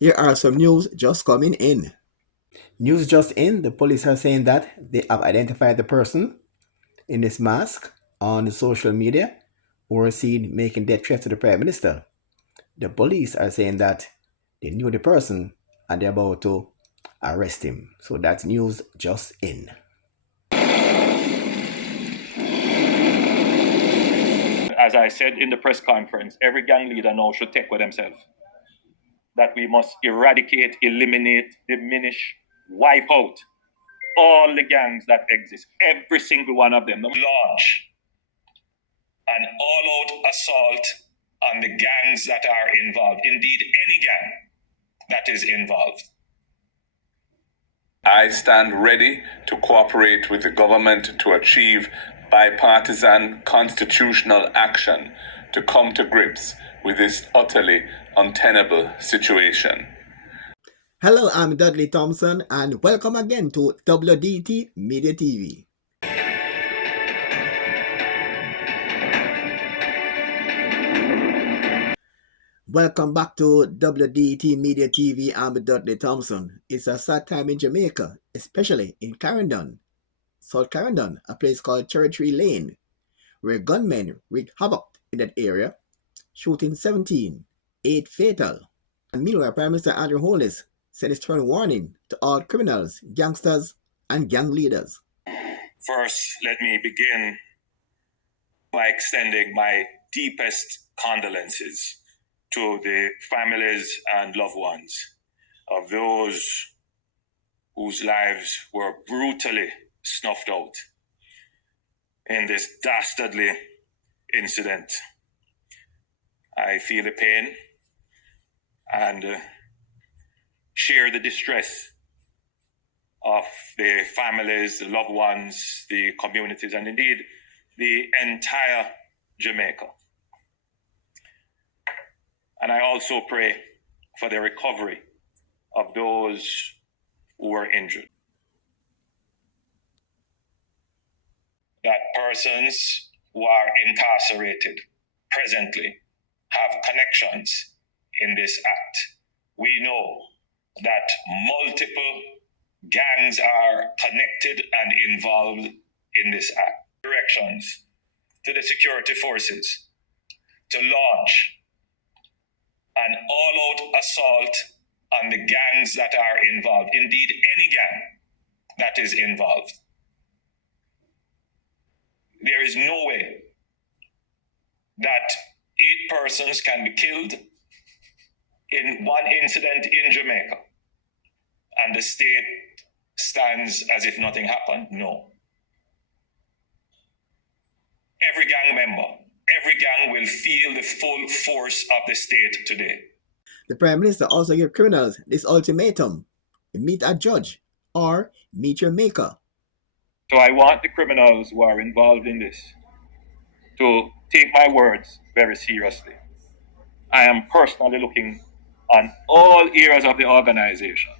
Here are some news just coming in. News just in, the police are saying that they have identified the person in this mask on the social media who were seen making death threats to the Prime Minister. The police are saying that they knew the person and they're about to arrest him. So that's news just in. As I said in the press conference, every gang leader now should take with themselves that we must eradicate, eliminate, diminish, wipe out all the gangs that exist, every single one of them. Launch an all-out assault on the gangs that are involved, indeed any gang that is involved. I stand ready to cooperate with the government to achieve bipartisan constitutional action to come to grips with this utterly untenable situation. Hello, I'm Dudley Thompson, and welcome again to WDT Media TV. Welcome back to WDT Media TV. I'm Dudley Thompson. It's a sad time in Jamaica, especially in Clarendon, South Clarendon, a place called Cherry Tree Lane, where gunmen wreaked havoc in that area, shooting 17, 8 fatal. And meanwhile, Prime Minister Andrew Holness sent his stern warning to all criminals, gangsters, and gang leaders. First, let me begin by extending my deepest condolences to the families and loved ones of those whose lives were brutally snuffed out in this dastardly incident. I feel the pain and share the distress of the families, the loved ones, the communities, and indeed the entire Jamaica. And I also pray for the recovery of those who were injured. That persons who are incarcerated presently have connections in this act. We know that multiple gangs are connected and involved in this act. Directions to the security forces to launch an all-out assault on the gangs that are involved, indeed any gang that is involved. There is no way that 8 persons can be killed in one incident in Jamaica and the state stands as if nothing happened. No. Every gang member, every gang will feel the full force of the state today. The Prime Minister also gave criminals this ultimatum: meet a judge or meet your maker. So I want the criminals who are involved in this to take my words very seriously. I am personally looking on all areas of the organization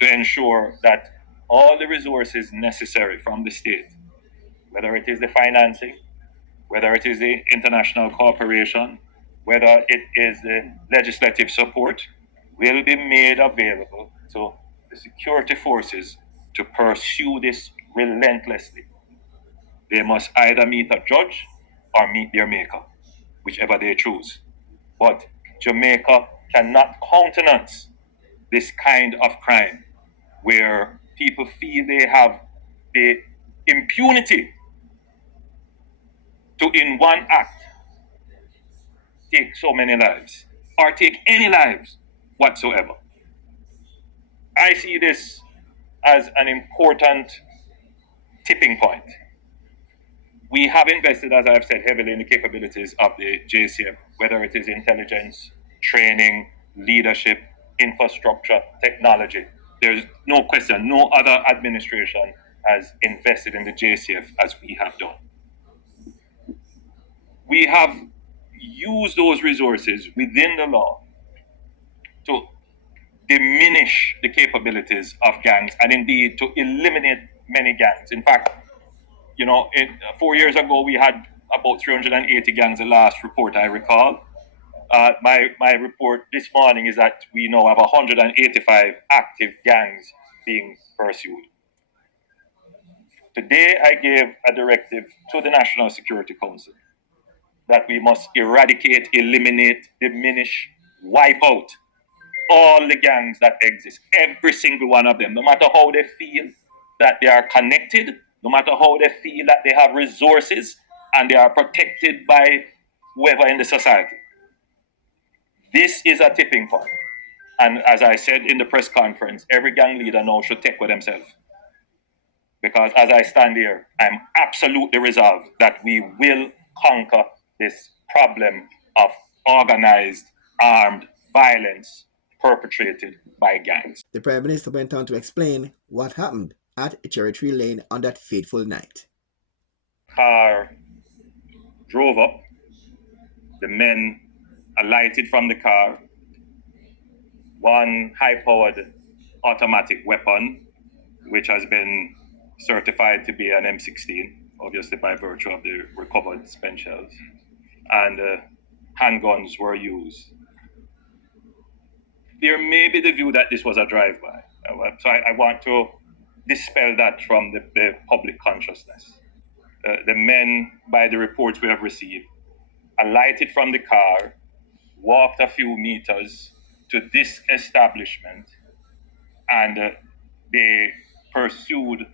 to ensure that all the resources necessary from the state, whether it is the financing, whether it is the international cooperation, whether it is the legislative support, will be made available to the security forces to pursue this relentlessly. They must either meet a judge or meet their maker, whichever they choose. But Jamaica cannot countenance this kind of crime where people feel they have the impunity to, in one act, take so many lives or take any lives whatsoever. I see this as an important tipping point. We have invested, as I've said, heavily in the capabilities of the JCF, whether it is intelligence, training, leadership, infrastructure, technology. There's no question, no other administration has invested in the JCF as we have done. We have used those resources within the law to diminish the capabilities of gangs and indeed to eliminate many gangs. In fact, 4 years ago we had about 380 gangs, the last report I recall. My report this morning is that we now have 185 active gangs being pursued. Today, I gave a directive to the National Security Council that we must eradicate, eliminate, diminish, wipe out all the gangs that exist, every single one of them, no matter how they feel that they are connected, no matter how they feel that they have resources and they are protected by whoever in the society. This is a tipping point. And as I said in the press conference, every gang leader now should take with themselves. Because as I stand here, I'm absolutely resolved that we will conquer this problem of organized armed violence perpetrated by gangs. The Prime Minister went on to explain what happened at Cherry Tree Lane on that fateful night. Car drove up, the men alighted from the car, one high-powered automatic weapon, which has been certified to be an M16, obviously by virtue of the recovered spent shells, and handguns were used. There may be the view that this was a drive-by, so I want to dispel that from the public consciousness. The men, by the reports we have received, alighted from the car, walked a few meters to this establishment, and they pursued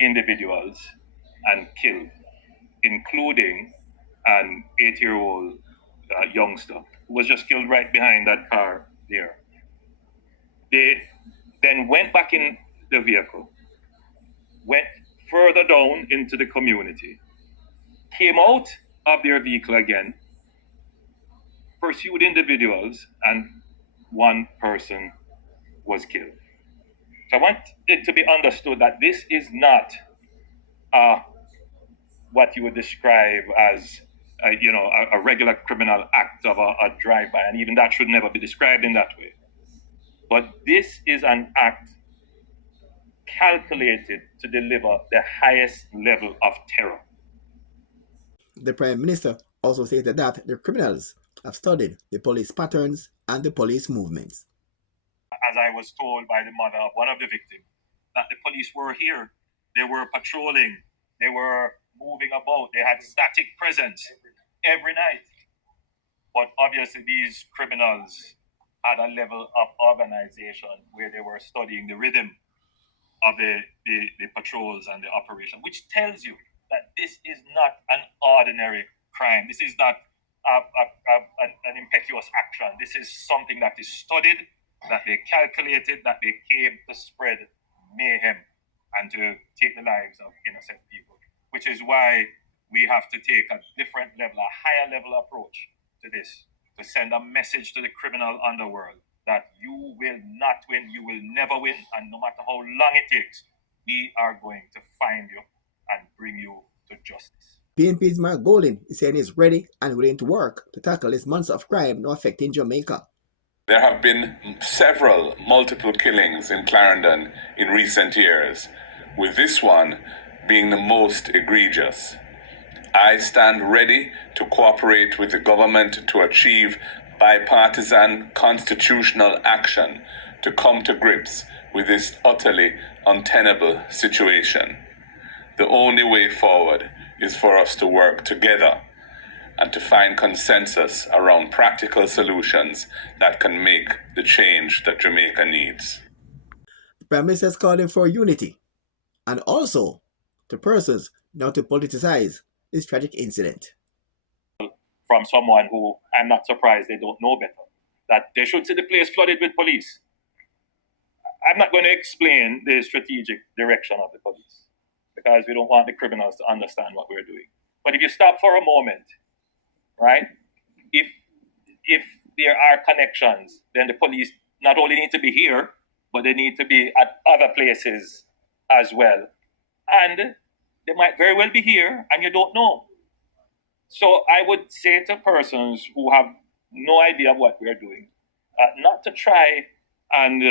individuals and killed, including an 8-year-old youngster who was just killed right behind that car there. They then went back in the vehicle, went further down into the community, came out of their vehicle again, pursued individuals, and one person was killed. So I want it to be understood that this is not what you would describe as a regular criminal act of a drive-by, and even that should never be described in that way. But this is an act calculated to deliver the highest level of terror. The Prime Minister also stated that the criminals have studied the police patterns and the police movements. As I was told by the mother of one of the victims, that the police were here, they were patrolling, they were moving about, they had static presence every night. But obviously these criminals had a level of organization where they were studying the rhythm of the patrols and the operation, which tells you that this is not an ordinary crime. This is not an impetuous action. This is something that is studied, that they calculated, that they came to spread mayhem and to take the lives of innocent people, which is why we have to take a different level, a higher level approach to this, to send a message to the criminal underworld that you will not win, you will never win, and no matter how long it takes, we are going to find you and bring you to justice. PNP's Mark Golding is saying he's ready and willing to work to tackle this monster of crime now affecting Jamaica. There have been multiple killings in Clarendon in recent years, with this one being the most egregious. I stand ready to cooperate with the government to achieve bipartisan constitutional action to come to grips with this utterly untenable situation. The only way forward is for us to work together and to find consensus around practical solutions that can make the change that Jamaica needs. The Prime Minister is calling for unity and also to persons not to politicize this tragic incident. From someone who, I'm not surprised they don't know better, that they should see the place flooded with police. I'm not going to explain the strategic direction of the police because we don't want the criminals to understand what we're doing. But if you stop for a moment, right, if there are connections, then the police not only need to be here, but they need to be at other places as well. And they might very well be here and you don't know. So I would say to persons who have no idea what we're doing, not to try and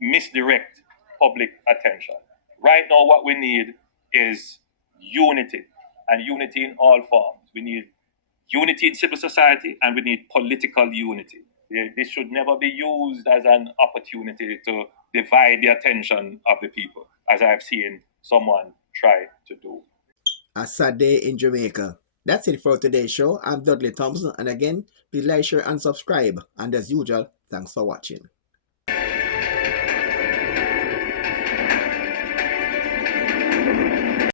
misdirect public attention. Right now, what we need is unity, and unity in all forms. We need unity in civil society, and we need political unity. This should never be used as an opportunity to divide the attention of the people, as I've seen someone try to do. A sad day in Jamaica. That's it for today's show. I'm Dudley Thompson, and again, please like, share, and subscribe. And as usual, thanks for watching.